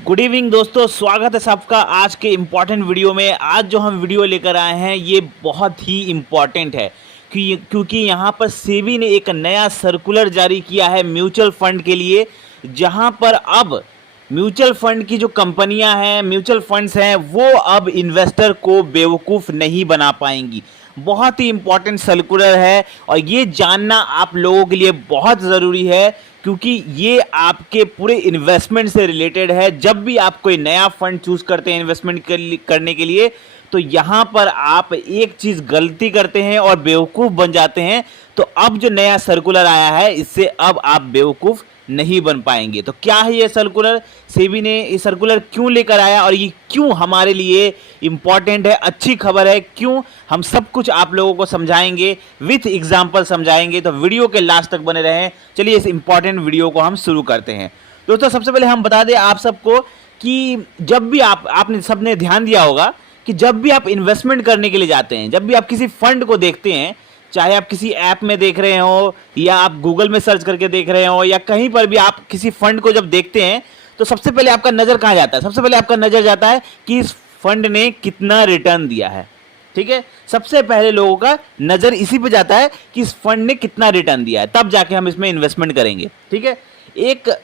Good evening दोस्तों, स्वागत है सबका आज के इम्पॉर्टेंट वीडियो में। आज जो हम वीडियो लेकर आए हैं ये बहुत ही इम्पॉर्टेंट है क्योंकि यहाँ पर सेबी ने एक नया सर्कुलर जारी किया है म्यूचुअल फंड के लिए, जहाँ पर अब म्यूचुअल फंड की जो कंपनियां हैं, म्यूचुअल फंड्स हैं, वो अब इन्वेस्टर को बेवकूफ़ नहीं बना पाएंगी। बहुत ही इम्पॉर्टेंट सर्कुलर है और ये जानना आप लोगों के लिए बहुत ज़रूरी है क्योंकि ये आपके पूरे इन्वेस्टमेंट से रिलेटेड है। जब भी आप कोई नया फंड चूज़ करते हैं इन्वेस्टमेंट करने के लिए, तो यहाँ पर आप एक चीज़ गलती करते हैं और बेवकूफ़ बन जाते हैं। तो अब जो नया सर्कुलर आया है इससे अब आप बेवकूफ़ नहीं बन पाएंगे। तो क्या है ये सर्कुलर, सेबी ने ये सर्कुलर क्यों लेकर आया और ये क्यों हमारे लिए इम्पॉर्टेंट है, अच्छी खबर है, क्यों, हम सब कुछ आप लोगों को समझाएंगे, विथ एग्जाम्पल समझाएंगे। तो वीडियो के लास्ट तक बने रहें। चलिए इस इंपॉर्टेंट वीडियो को हम शुरू करते हैं। दोस्तों सबसे पहले हम बता दें आप सबको कि जब भी आपने सबने ध्यान दिया होगा कि जब भी आप इन्वेस्टमेंट करने के लिए जाते हैं, जब भी आप किसी फंड को देखते हैं, चाहे आप किसी ऐप में देख रहे हो या आप गूगल में सर्च करके देख रहे हो या कहीं पर भी आप किसी फंड को जब देखते हैं, तो सबसे पहले आपका नज़र कहाँ जाता है? सबसे पहले आपका नज़र जाता है कि इस फंड ने कितना रिटर्न दिया है। ठीक है, सबसे पहले लोगों का नज़र इसी पे जाता है कि इस फंड ने कितना रिटर्न दिया है, तब जाके हम इसमें इन्वेस्टमेंट करेंगे। ठीक है, एक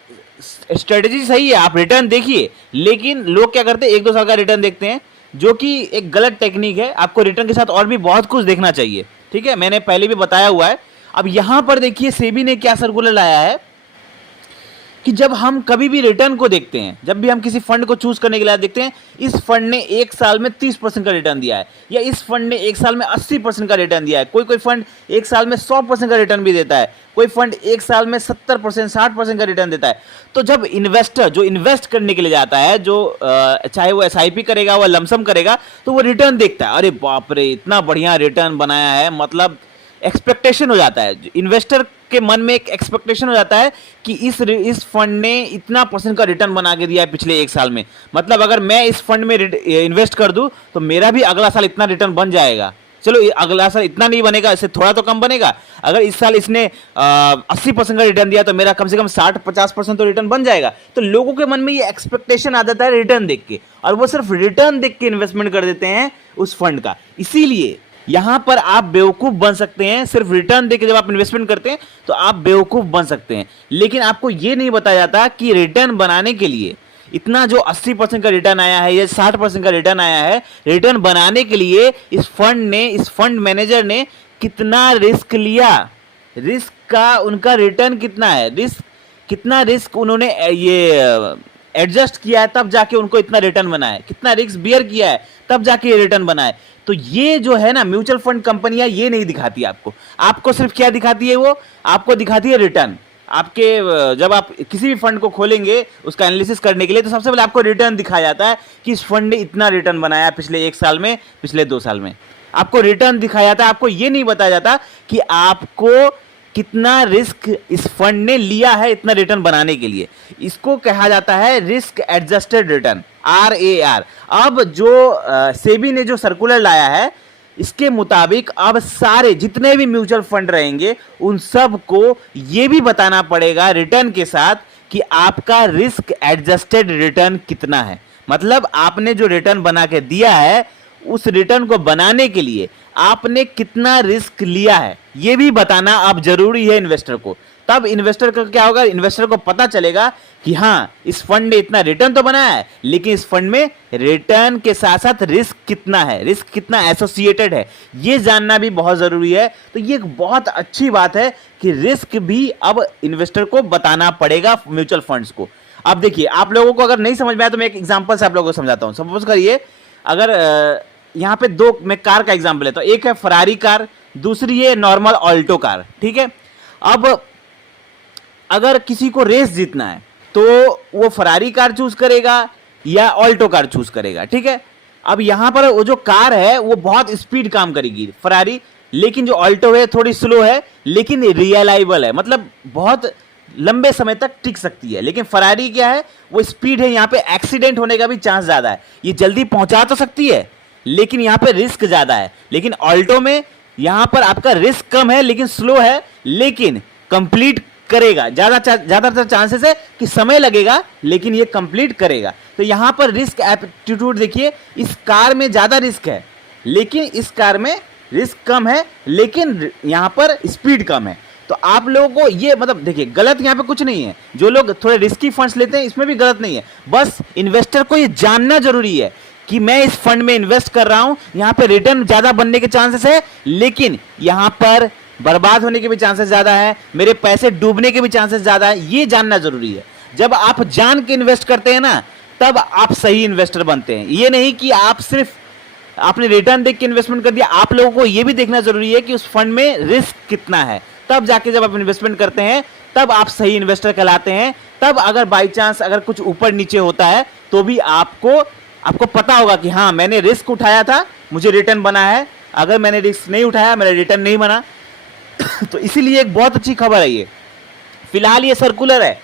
स्ट्रेटेजी सही है, आप रिटर्न देखिए, लेकिन लोग क्या करते हैं, एक दो साल का रिटर्न देखते हैं, जो कि एक गलत टेक्निक है। आपको रिटर्न के साथ और भी बहुत कुछ देखना चाहिए। ठीक है, मैंने पहले भी बताया हुआ है। अब यहां पर देखिए सेबी ने क्या सर्कुलर लाया है कि जब हम कभी भी रिटर्न को देखते हैं, जब भी हम किसी फंड को चूज करने के लिए देखते हैं, इस फंड ने एक साल में 30% का रिटर्न दिया है या इस फंड ने एक साल में 80% का रिटर्न दिया है, कोई कोई फंड एक साल में 100% का रिटर्न भी देता है, कोई फंड एक साल में 70% 60% का रिटर्न देता है। तो जब इन्वेस्टर जो इन्वेस्ट करने के लिए जाता है, जो चाहे वो एसआईपी करेगा, वो लमसम करेगा, तो वो रिटर्न देखता है, अरे बाप रे इतना बढ़िया रिटर्न बनाया है, मतलब एक्सपेक्टेशन हो जाता है, इन्वेस्टर के मन में एक एक्सपेक्टेशन हो जाता है कि इस फंड ने इतना % का रिटर्न बना के दिया है पिछले एक साल में, मतलब अगर मैं इस फंड में इन्वेस्ट कर दूं तो मेरा भी अगला साल इतना रिटर्न बन जाएगा। चलो अगला साल इतना नहीं बनेगा, इससे थोड़ा तो कम बनेगा। अगर इस साल इसने 80% का रिटर्न दिया तो मेरा कम से कम 60-50% तो रिटर्न बन जाएगा। तो लोगों के मन में ये एक्सपेक्टेशन आ जाता है रिटर्न देख के, और वो सिर्फ रिटर्न देख के इन्वेस्टमेंट कर देते हैं उस फंड का। इसीलिए यहां पर आप बेवकूफ बन सकते हैं। सिर्फ रिटर्न देके जब आप इन्वेस्टमेंट करते हैं तो आप बेवकूफ बन सकते हैं, लेकिन आपको यह नहीं बताया जाता कि रिटर्न बनाने के लिए इतना जो 80% का रिटर्न आया है या 60% का रिटर्न आया है, रिटर्न बनाने के लिए इस फंड मैनेजर ने कितना रिस्क लिया, रिस्क का उनका रिटर्न कितना है, कितना रिस्क उन्होंने ये एडजस्ट किया है, तब जाके उनको इतना रिटर्न बना है, कितना रिस्क बियर किया है, तब जाके ये रिटर्न बना है। तो ये जो है ना म्यूचुअल फंड कंपनियां ये नहीं दिखाती आपको सिर्फ क्या दिखाती है, वो आपको दिखाती है रिटर्न। आपके जब आप किसी भी फंड को खोलेंगे उसका एनालिसिस करने के लिए, तो सबसे पहले आपको रिटर्न दिखाया जाता है कि इस फंड ने इतना रिटर्न बनाया पिछले एक साल में, पिछले 2 साल में, आपको रिटर्न दिखाया जाता है। आपको ये नहीं बताया जाता कि आपको कितना रिस्क इस फंड ने लिया है इतना रिटर्न बनाने के लिए। इसको कहा जाता है रिस्क एडजस्टेड रिटर्न, RAR। अब जो सेबी ने जो सर्कुलर लाया है, इसके मुताबिक अब सारे जितने भी म्यूचुअल फंड रहेंगे उन सब को यह भी बताना पड़ेगा रिटर्न के साथ कि आपका रिस्क एडजस्टेड रिटर्न कितना है। मतलब आपने जो रिटर्न बना के दिया है, उस रिटर्न को बनाने के लिए आपने कितना रिस्क लिया है, यह भी बताना अब जरूरी है इन्वेस्टर को। तब इन्वेस्टर का क्या होगा, इन्वेस्टर को पता चलेगा कि हाँ इस फंड ने इतना रिटर्न तो बनाया है, लेकिन इस फंड में रिटर्न के साथ साथ रिस्क कितना है, रिस्क कितना एसोसिएटेड है, ये जानना भी बहुत जरूरी है। तो ये एक बहुत अच्छी बात है कि रिस्क भी अब इन्वेस्टर को बताना पड़ेगा म्यूचुअल फंड्स को। अब देखिए, आप लोगों को अगर नहीं समझ में आया तो मैं एक एग्जाम्पल से आप लोगों को समझाता हूं। सपोज करिए अगर यहाँ पे दो, मैं कार का एग्जाम्पल लेता हूं, एक है फरारी कार, दूसरी है नॉर्मल ऑल्टो कार। ठीक है, अब अगर किसी को रेस जीतना है तो वो फरारी कार चूज करेगा या ऑल्टो कार चूज करेगा। ठीक है, अब यहां पर वो जो कार है वो बहुत स्पीड काम करेगी फरारी, लेकिन जो ऑल्टो है थोड़ी स्लो है लेकिन रियलाइबल है, मतलब बहुत लंबे समय तक टिक सकती है। लेकिन फरारी क्या है, वो स्पीड है, यहाँ पे एक्सीडेंट होने का भी चांस ज्यादा है, ये जल्दी पहुंचा तो सकती है लेकिन यहाँ पे रिस्क ज्यादा है। लेकिन ऑल्टो में यहाँ पर आपका रिस्क कम है लेकिन स्लो है, लेकिन कंप्लीट करेगा, ज़्यादातर चांसेस है कि समय लगेगा लेकिन ये कंप्लीट करेगा। तो यहाँ पर रिस्क एप्टीट्यूड देखिए, इस कार में ज़्यादा रिस्क है लेकिन इस कार में रिस्क कम है, लेकिन यहाँ पर स्पीड कम है। तो आप लोगों को ये मतलब देखिए, गलत यहाँ पे कुछ नहीं है। जो लोग थोड़े रिस्की फंड्स लेते हैं इसमें भी गलत नहीं है, बस इन्वेस्टर को ये जानना जरूरी है कि मैं इस फंड में इन्वेस्ट कर रहा हूं, यहाँ पे रिटर्न ज़्यादा बनने के चांसेस है लेकिन यहाँ पर बर्बाद होने के भी चांसेस ज़्यादा है, मेरे पैसे डूबने के भी चांसेस ज़्यादा है। ये जानना जरूरी है। जब आप जान के इन्वेस्ट करते हैं ना, तब आप सही इन्वेस्टर बनते हैं। ये नहीं कि आप सिर्फ आपने रिटर्न देख के इन्वेस्टमेंट कर दिया। आप लोगों को ये भी देखना जरूरी है कि उस फंड में रिस्क कितना है, तब जाके जब आप इन्वेस्टमेंट करते हैं तब आप सही इन्वेस्टर कहलाते हैं। तब अगर बाई चांस अगर कुछ ऊपर नीचे होता है तो भी आपको पता होगा कि हाँ, मैंने रिस्क उठाया था, मुझे रिटर्न बना है। अगर मैंने रिस्क नहीं उठाया, मेरा रिटर्न नहीं बना। तो इसीलिए एक बहुत अच्छी खबर है ये। फिलहाल ये सर्कुलर है,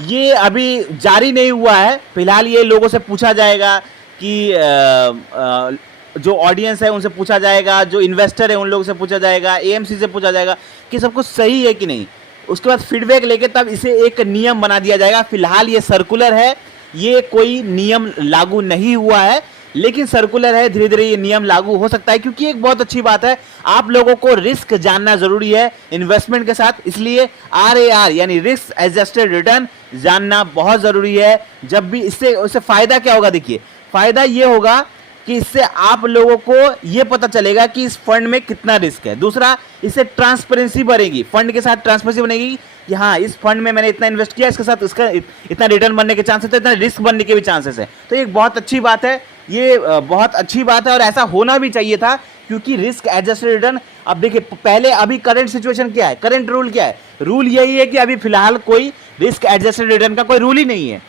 ये अभी जारी नहीं हुआ है। फिलहाल ये लोगों से पूछा जाएगा कि जो ऑडियंस है उनसे पूछा जाएगा, जो इन्वेस्टर है उन लोगों से पूछा जाएगा, एएमसी से पूछा जाएगा कि सब कुछ सही है कि नहीं। उसके बाद फीडबैक लेके तब इसे एक नियम बना दिया जाएगा। फिलहाल ये सर्कुलर है, ये कोई नियम लागू नहीं हुआ है, लेकिन सर्कुलर है, धीरे धीरे ये नियम लागू हो सकता है। क्योंकि एक बहुत अच्छी बात है, आप लोगों को रिस्क जानना जरूरी है इन्वेस्टमेंट के साथ, इसलिए RAR यानी रिस्क एडजस्टेड रिटर्न जानना बहुत जरूरी है। जब भी उससे फायदा क्या होगा, देखिए फायदा ये होगा कि इससे आप लोगों को ये पता चलेगा कि इस फंड में कितना रिस्क है। दूसरा, इससे ट्रांसपेरेंसी बढ़ेगी, फंड के साथ ट्रांसपेरेंसी बनेगी कि हाँ, इस फंड में मैंने इतना इन्वेस्ट किया, इसके साथ इसका इतना रिटर्न बनने के चांसेस है, इतना रिस्क बनने के भी चांसेस है। तो एक बहुत अच्छी बात है, ये बहुत अच्छी बात है और ऐसा होना भी चाहिए था। क्योंकि रिस्क एडजस्टेड रिटर्न, अब देखिए पहले अभी करंट सिचुएशन क्या है, करंट रूल क्या है, रूल यही है कि अभी फिलहाल कोई रिस्क एडजस्टेड रिटर्न का कोई रूल ही नहीं है।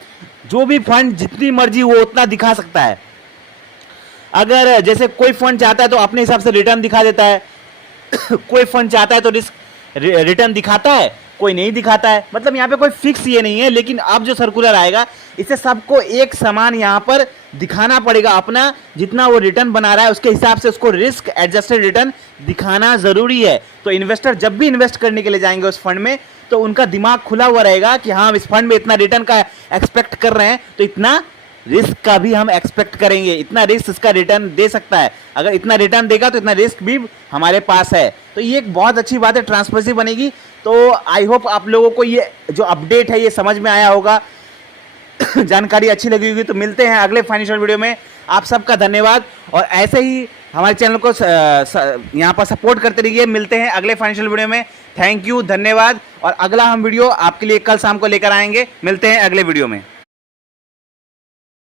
जो भी फंड जितनी मर्जी वो उतना दिखा सकता है। अगर जैसे कोई फंड चाहता है तो अपने हिसाब से रिटर्न दिखा देता है, कोई फंड चाहता है तो रिस्क रिटर्न दिखाता है, कोई नहीं दिखाता है। मतलब यहाँ पे कोई फिक्स ये नहीं है। लेकिन अब जो सर्कुलर आएगा, इससे सबको एक समान यहाँ पर दिखाना पड़ेगा, अपना जितना वो रिटर्न बना रहा है उसके हिसाब से उसको रिस्क एडजस्टेड रिटर्न दिखाना जरूरी है। तो इन्वेस्टर जब भी इन्वेस्ट करने के लिए जाएंगे उस फंड में, तो उनका दिमाग खुला हुआ रहेगा कि हाँ, इस फंड में इतना रिटर्न का एक्सपेक्ट कर रहे हैं तो इतना रिस्क का भी हम एक्सपेक्ट करेंगे, इतना रिस्क इसका रिटर्न दे सकता है। अगर इतना रिटर्न देगा तो इतना रिस्क भी हमारे पास है। तो ये एक बहुत अच्छी बात है, ट्रांसपेरेंसी बनेगी। तो आई होप आप लोगों को ये जो अपडेट है ये समझ में आया होगा, जानकारी अच्छी लगी होगी। तो मिलते हैं अगले फाइनेंशियल वीडियो में। आप सबका धन्यवाद और ऐसे ही हमारे चैनल को यहाँ पर सपोर्ट करते रहिए। मिलते हैं अगले फाइनेंशियल वीडियो में। थैंक यू, धन्यवाद। और अगला हम वीडियो आपके लिए कल शाम को लेकर आएंगे। मिलते हैं अगले वीडियो में।